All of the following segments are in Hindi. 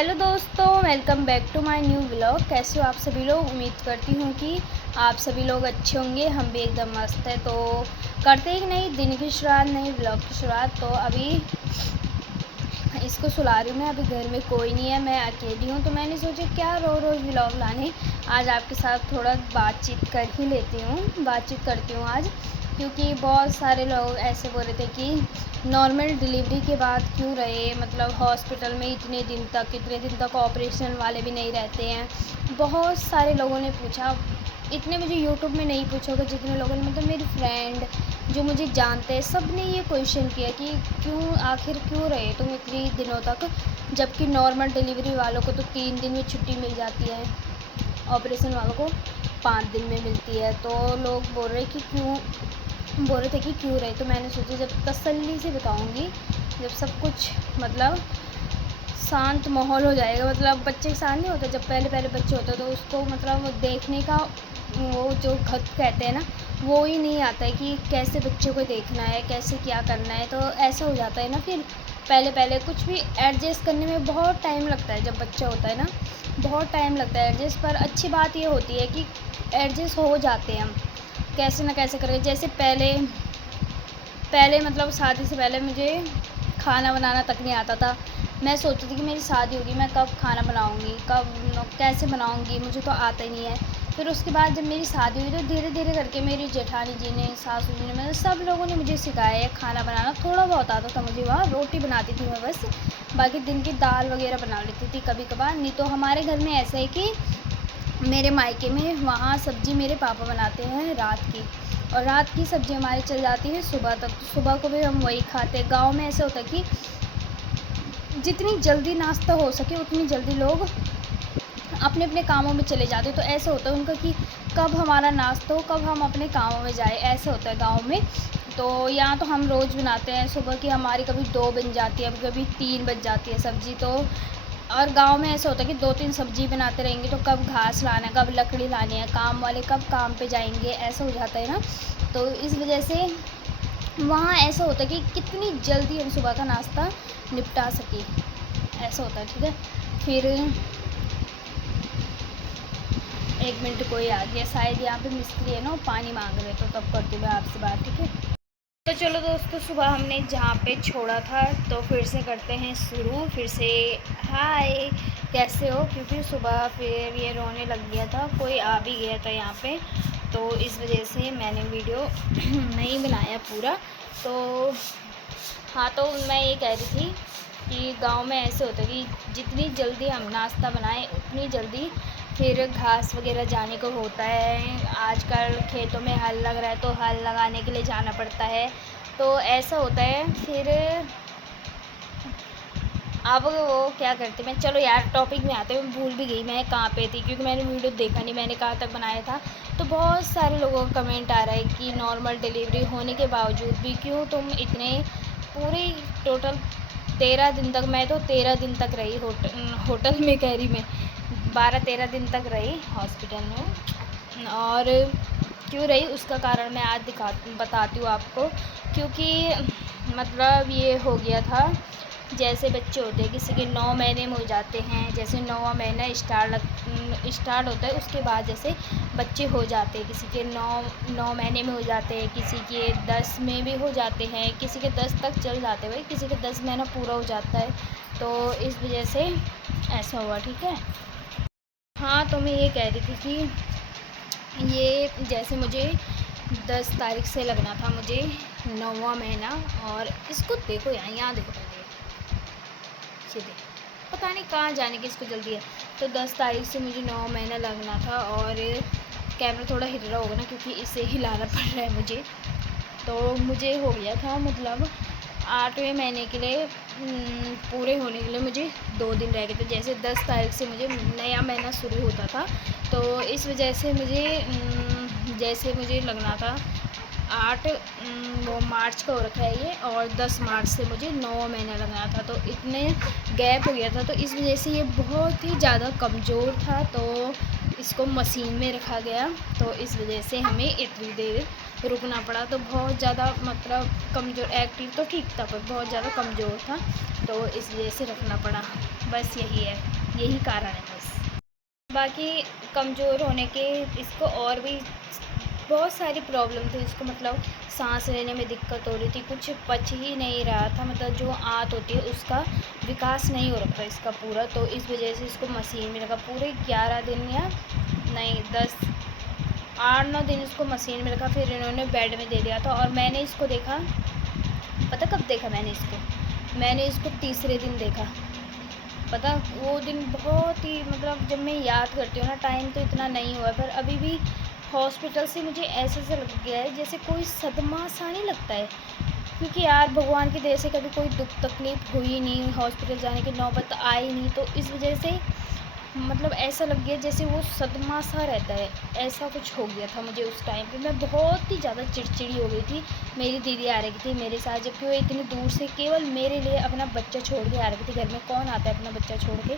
हेलो दोस्तों, welcome back to my new vlog. कैसे हो आप सभी लोग? उम्मीद करती हूँ कि आप सभी लोग अच्छे होंगे। हम भी एकदम मस्त है। तो करते ही नहीं दिन की शुरुआत, नहीं व्लॉग की शुरुआत। तो अभी इसको सुला रही हूँ मैं। अभी घर में कोई नहीं है, मैं अकेली हूँ। तो मैंने सोचा क्या रोज़ व्लॉग लाने, आज आपके साथ थोड़ा बातचीत कर ही लेती हूँ, बातचीत करती हूँ आज। क्योंकि बहुत सारे लोग ऐसे बोल रहे थे कि नॉर्मल डिलीवरी के बाद क्यों रहे, मतलब हॉस्पिटल में इतने दिन तक ऑपरेशन वाले भी नहीं रहते हैं। बहुत सारे लोगों ने पूछा, इतने मुझे यूट्यूब में नहीं पूछा होगा जितने लोगों ने, मतलब मेरी फ्रेंड जो मुझे जानते हैं सब ने ये क्वेश्चन किया कि आखिर क्यों रहे तुम इतने दिनों तक, जबकि नॉर्मल डिलीवरी वालों को तो 3 दिन में छुट्टी मिल जाती है, ऑपरेशन वालों को 5 दिन में मिलती है। तो लोग बोल रहे थे कि क्यों रहे। तो मैंने सोचा जब तसल्ली से बताऊंगी, जब सब कुछ मतलब शांत माहौल हो जाएगा। मतलब बच्चे के साथ नहीं होता, जब पहले बच्चे होते तो उसको मतलब देखने का वो जो खत कहते हैं ना, वो ही नहीं आता है कि कैसे बच्चे को देखना है, कैसे क्या करना है। तो ऐसा हो जाता है ना, फिर पहले कुछ भी एडजस्ट करने में बहुत टाइम लगता है। जब बच्चा होता है ना, बहुत टाइम लगता है एडजस्ट। पर अच्छी बात ये होती है कि एडजस्ट हो जाते हैं हम कैसे ना कैसे करके। जैसे पहले मतलब शादी से पहले मुझे खाना बनाना तक नहीं आता था। मैं सोचती थी कि मेरी शादी होगी, मैं कब खाना बनाऊंगी, कैसे बनाऊंगी, मुझे तो आता ही नहीं है। फिर उसके बाद जब मेरी शादी हुई तो धीरे धीरे करके मेरी जेठानी जी ने, सासू जी ने, मतलब सब लोगों ने मुझे सिखाया है खाना बनाना। थोड़ा बहुत आता था मुझे, वहाँ रोटी बनाती थी मैं बस, बाकी दिन की दाल वगैरह बना लेती थी कभी कभार। नहीं तो हमारे घर में ऐसा है कि मेरे मायके में वहाँ सब्ज़ी मेरे पापा बनाते हैं रात की, और रात की सब्ज़ी हमारी चल जाती है सुबह तक। तो सुबह को भी हम वही खाते हैं। गाँव में ऐसा होता है कि जितनी जल्दी नाश्ता हो सके उतनी जल्दी लोग अपने अपने कामों में चले जाते। तो ऐसा होता है उनका कि कब हमारा नाश्ता हो, कब हम अपने कामों में जाए, ऐसा होता है गाँव में। तो यहाँ तो हम रोज़ बनाते हैं सुबह की, हमारी कभी 2 बन जाती है, कभी 3 बज जाती है सब्ज़ी। तो और गांव में ऐसा होता है कि 2-3 सब्जी बनाते रहेंगे तो कब घास लाना है, कब लकड़ी लानी है, काम वाले कब काम पे जाएंगे, ऐसा हो जाता है ना। तो इस वजह से वहाँ ऐसा होता है कि कितनी जल्दी हम सुबह का नाश्ता निपटा सकें, ऐसा होता है। ठीक है, फिर 1 मिनट, कोई आ गया शायद, यहाँ पे मिस्त्री है ना, वो पानी मांग रहे, तो तब करती हूँ मैं आपसे बात। ठीक है, तो चलो दोस्तों, सुबह हमने जहाँ पे छोड़ा था तो फिर से करते हैं शुरू। फिर से हाय, कैसे हो? क्योंकि सुबह फिर ये रोने लग गया था, कोई आ भी गया था यहाँ पे, तो इस वजह से मैंने वीडियो नहीं बनाया पूरा। तो हाँ, तो मैं ये कह रही थी कि गांव में ऐसे होता है कि जितनी जल्दी हम नाश्ता बनाएं उतनी जल्दी फिर घास वगैरह जाने को होता है। आजकल खेतों में हल लग रहा है तो हल लगाने के लिए जाना पड़ता है। तो ऐसा होता है। फिर अब वो क्या करते, मैं चलो यार टॉपिक में आते हैं। मैं भूल भी गई मैं कहाँ पे थी, क्योंकि मैंने वीडियो देखा नहीं, मैंने कहाँ तक बनाया था। तो बहुत सारे लोगों का कमेंट आ रहा है कि नॉर्मल डिलीवरी होने के बावजूद भी क्यों तुम इतने पूरे टोटल 13 दिन तक, मैं तो 13 दिन तक रही होटल में, कह रही मैं 12-13 दिन तक रही हॉस्पिटल में। और क्यों रही उसका कारण मैं आज बताती हूँ आपको। क्योंकि मतलब ये हो गया था, जैसे बच्चे होते हैं किसी के 9 महीने में हो जाते हैं, जैसे 9वां महीना स्टार्ट होता है उसके बाद जैसे बच्चे हो जाते हैं, किसी के 9 महीने में हो जाते हैं, किसी के 10 में भी हो जाते हैं, किसी के 10 तक चल जाते हैं भाई, किसी के 10 महीना पूरा हो जाता है। तो इस वजह से ऐसा हुआ। ठीक है, हाँ, तो मैं ये कह रही थी कि ये जैसे मुझे 10 तारीख से लगना था मुझे 9वां महीना। और इसको देखो यहाँ देखो पहले, सीधे पता नहीं कहाँ जाने की इसको जल्दी है। तो 10 तारीख से मुझे 9 महीना लगना था। और कैमरा थोड़ा हिल रहा होगा ना, क्योंकि इसे हिलाना पड़ रहा है मुझे। तो मुझे हो गया था मतलब 8वें महीने के लिए पूरे होने के लिए मुझे 2 दिन रह गए थे। जैसे 10 तारीख से मुझे नया महीना शुरू होता था, तो इस वजह से मुझे जैसे मुझे लगना था 8 वो मार्च का हो रखा है ये, और 10 मार्च से मुझे 9 महीना लगाना था, तो इतने गैप हो गया था, तो इस वजह से ये बहुत ही ज़्यादा कमज़ोर था, तो इसको मशीन में रखा गया, तो इस वजह से हमें इतनी देर रुकना पड़ा। तो बहुत ज़्यादा मतलब कमज़ोर, एक्टिव तो ठीक था पर बहुत ज़्यादा कमज़ोर था, तो इस वजह से रखना पड़ा। बस यही है, यही कारण है बस। बाकी कमज़ोर होने के इसको और भी बहुत सारी प्रॉब्लम थी इसको, मतलब सांस लेने में दिक्कत हो रही थी, कुछ पच ही नहीं रहा था, मतलब जो आंत होती है उसका विकास नहीं हो रहा था इसका पूरा, तो इस वजह से इसको मशीन में रखा। पूरे 11 दिन या नहीं 10 8-9 दिन इसको मशीन में रखा, फिर इन्होंने बेड में दे दिया था। और मैंने इसको देखा, पता कब देखा मैंने इसको तीसरे दिन देखा। पता वो दिन बहुत ही, मतलब जब मैं याद करती हूँ ना, टाइम तो इतना नहीं हुआ पर अभी भी हॉस्पिटल से मुझे ऐसे से लग गया है जैसे कोई सदमा सा नहीं लगता है, क्योंकि यार भगवान की दया से कभी कोई दुख तकलीफ़ हुई नहीं, हॉस्पिटल जाने की नौबत आई नहीं, तो इस वजह से मतलब ऐसा लग गया जैसे वो सदमा सा रहता है, ऐसा कुछ हो गया था मुझे उस टाइम पे। मैं बहुत ही ज़्यादा चिड़चिड़ी हो गई थी। मेरी दीदी आ रही थी मेरे साथ, जबकि वो इतनी दूर से केवल मेरे लिए अपना बच्चा छोड़ के आ रही थी। घर में कौन आता है अपना बच्चा छोड़ के,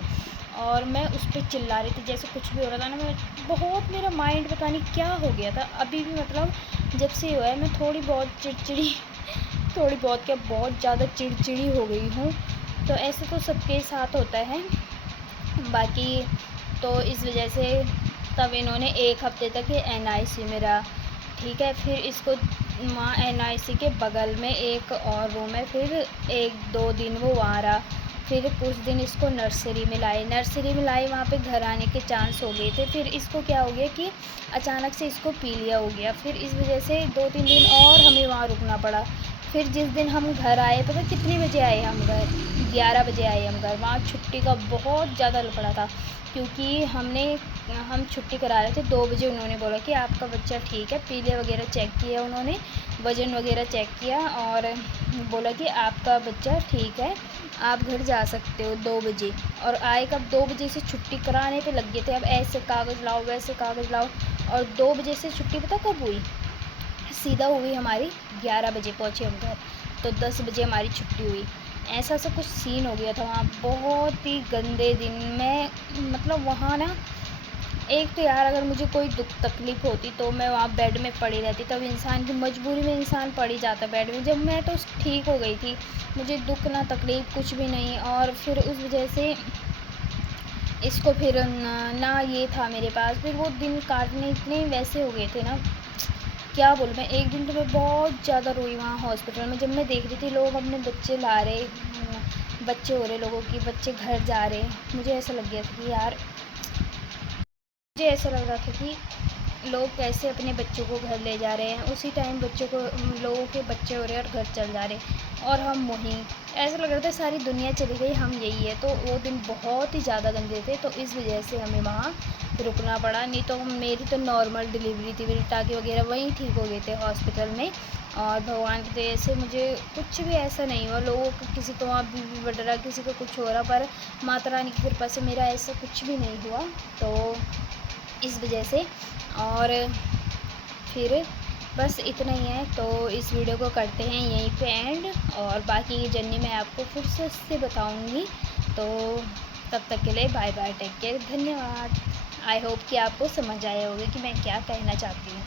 और मैं उस पर चिल्ला रही थी जैसे कुछ भी हो रहा था ना। मैं बहुत, मेरा माइंड पता नहीं क्या हो गया था। अभी भी मतलब जब से हुआ है मैं थोड़ी बहुत चिड़चिड़ी थोड़ी बहुत क्या, बहुत ज़्यादा चिड़चिड़ी हो गई हूँ। तो ऐसे तो सबके साथ होता है। बाकी तो इस वजह से तब इन्होंने 1 हफ़्ते तक ये एनआईसी में रहा, ठीक है। फिर इसको वहाँ एनआईसी के बगल में एक और रूम है, फिर 1-2 दिन वो वहाँ रहा। फिर कुछ दिन इसको नर्सरी में लाई, वहाँ पे घर आने के चांस हो गए थे। फिर इसको क्या हो गया कि अचानक से इसको पीलिया हो गया, फिर इस वजह से 2-3 दिन और हमें वहाँ रुकना पड़ा। फिर जिस दिन हम घर आए, पता कितने बजे आए हम घर? 11 बजे आए हम घर। वहाँ छुट्टी का बहुत ज़्यादा लफड़ा था, क्योंकि हम छुट्टी करा रहे थे। 2 बजे उन्होंने बोला कि आपका बच्चा ठीक है, पीलिया वगैरह चेक किया उन्होंने, वज़न वगैरह चेक किया, और बोला कि आपका बच्चा ठीक है, आप घर जा सकते हो 2 बजे। और आए कब? 2 बजे से छुट्टी कराने पे लग गए थे। अब ऐसे कागज़ लाओ, वैसे कागज़ लाओ, और 2 बजे से छुट्टी पता कब हुई? सीधा हुई हमारी 11 बजे पहुँचे हम घर, तो 10 बजे हमारी छुट्टी हुई। ऐसा कुछ सीन हो गया था वहाँ, बहुत ही गंदे दिन में। मतलब वहाँ ना, एक तो यार अगर मुझे कोई दुख तकलीफ़ होती तो मैं वहाँ बेड में पड़ी रहती, तब इंसान की मजबूरी में इंसान पड़ ही जाता बेड में। जब मैं तो ठीक हो गई थी, मुझे दुख ना तकलीफ़ कुछ भी नहीं, और फिर उस वजह से इसको फिर ना ये था मेरे पास। फिर वो दिन काटने इतने वैसे हो गए थे ना, क्या बोलूँ मैं। एक दिन तो मैं बहुत ज़्यादा रोई वहाँ हॉस्पिटल में, जब मैं देख रही थी लोग अपने बच्चे ला रहे, बच्चे हो रहे लोगों की, बच्चे घर जा रहे। मुझे ऐसा लग गया था कि यार, मुझे ऐसा लग रहा था कि लोग कैसे अपने बच्चों को घर ले जा रहे हैं, उसी टाइम बच्चों को, लोगों के बच्चे हो रहे हैं और घर चल जा रहे, और हम वहीं। ऐसा लग रहा था सारी दुनिया चली गई, हम यही है। तो वो दिन बहुत ही ज़्यादा गंदे थे, तो इस वजह से हमें वहाँ रुकना पड़ा। नहीं तो मेरी तो नॉर्मल डिलीवरी थी, मेरे टाँके वगैरह वहीं ठीक हो गए थे हॉस्पिटल में, और भगवान की दया से मुझे कुछ भी ऐसा नहीं हुआ। लोगों को, किसी को वहाँ बीपी बढ़ रहा, किसी को कुछ हो रहा, पर माता रानी की कृपा से मेरा ऐसा कुछ भी नहीं हुआ, तो इस वजह से। और फिर बस इतना ही है, तो इस वीडियो को करते हैं यहीं पे एंड, और बाकी की जर्नी मैं आपको फिर से बताऊंगी। तो तब तक के लिए बाय बाय, टेक केयर, धन्यवाद। आई होप कि आपको समझ आया होगा कि मैं क्या कहना चाहती हूँ।